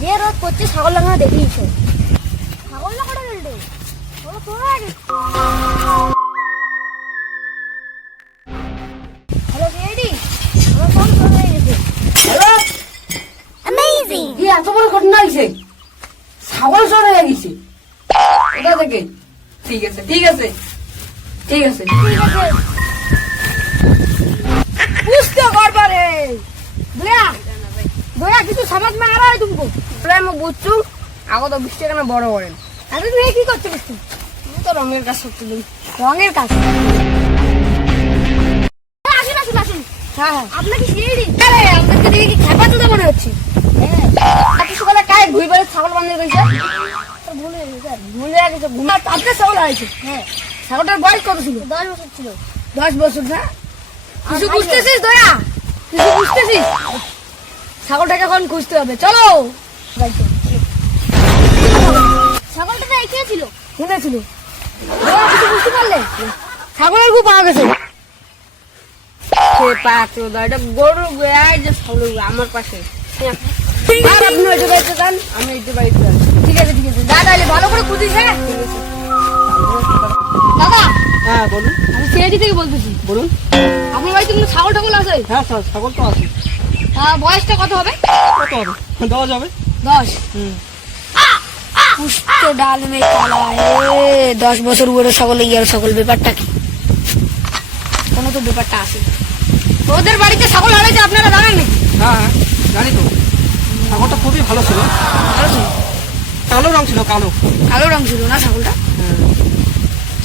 যে রোদ করছে ছাগল লাগা দেখিয়েছে। ছাগল লাগাটা গেল হ্যালো রেডি আমার ফোন হয়ে গেছে। Hello, amazing. কি এত বড় ঘটনা হয়েছে? ছাগল চোর হয়ে গেছে কোথা থেকে? ঠিক আছে ঠিক আছে ঠিক আছে বুঝতে পারবারে দয়া দয়া কিছু সমাজ মে আ রা है तुमको আমি বুঝছু আগত বৃষ্টি কেন বড় করেন আরে তুমি কি করতে বুঝছো তুমি তো রঙের কাজ করতে দিন। রঙের কাজ। আসুন আসুন আসুন। হ্যাঁ হ্যাঁ আপনাকে সিঁড়ি আরে আপনাকে দেখে কি খেপা চোদা মনে হচ্ছে। এত সকালে কায় ঘুরে বেড়ে ছাগল বান্ধে গেছে? ভুলে গেছে স্যার। ভুলে গেছে ঘুমা আপনার ছাগল হয়েছে। হ্যাঁ ছাগলটার বয়স কত ছিল? 10 বছর ছিল। 10 বছর না? কিছু আর বুঝতেছিস দয়া? কিছু বুঝতেছিস? ছাগলটাকে এখন খুঁজতে হবে, চলো। ছাগলটা তো এখানে ছিল। কোথায় ছিল? কিছু বুঝতে পারলে? ছাগলের গু পাওয়া গেছে। সে পাচ্ছ এটা গরু গায়ে যে ছাগল আমার পাশে। আর আপনি ওইটা বাড়িতে যান, আমি এইটা বাড়িতে যান। ঠিক আছে দাদা এলে ভালো করে খুঁজিস। হ্যাঁ দাদা হ্যাঁ বলুন আমি সিআইডি থেকে বলতেছি। বলুন। আপনার বাড়িতে কোনো ছাগল ঠাগল আছে? হ্যাঁ স্যার ছাগল তো আছে। বয়সটা কত হবে? কত হবে? দেওয়া যাবে। 10। হুম পুষ্ট ডাল মে কালা 10 বছর বড় ছাগল ইয়ার ছাগল ব্যাপারটা কি? কোনো তো ব্যাপারটা আছে। ওদের বাড়িতে ছাগল হারাইছে আপনারা জানেন নাকি? হ্যাঁ হ্যাঁ জানি তো। ছাগলটা খুবই ভালো ছিল, ভালো ছিল। কালো রং ছিল, কালো। কালো রং ছিল না ছাগলটা?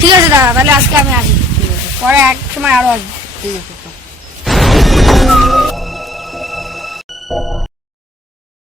ঠিক আছে দাদা তাহলে আজকে আমি আসি, পরে এক সময় আরো আসবো। ঠিক আছে।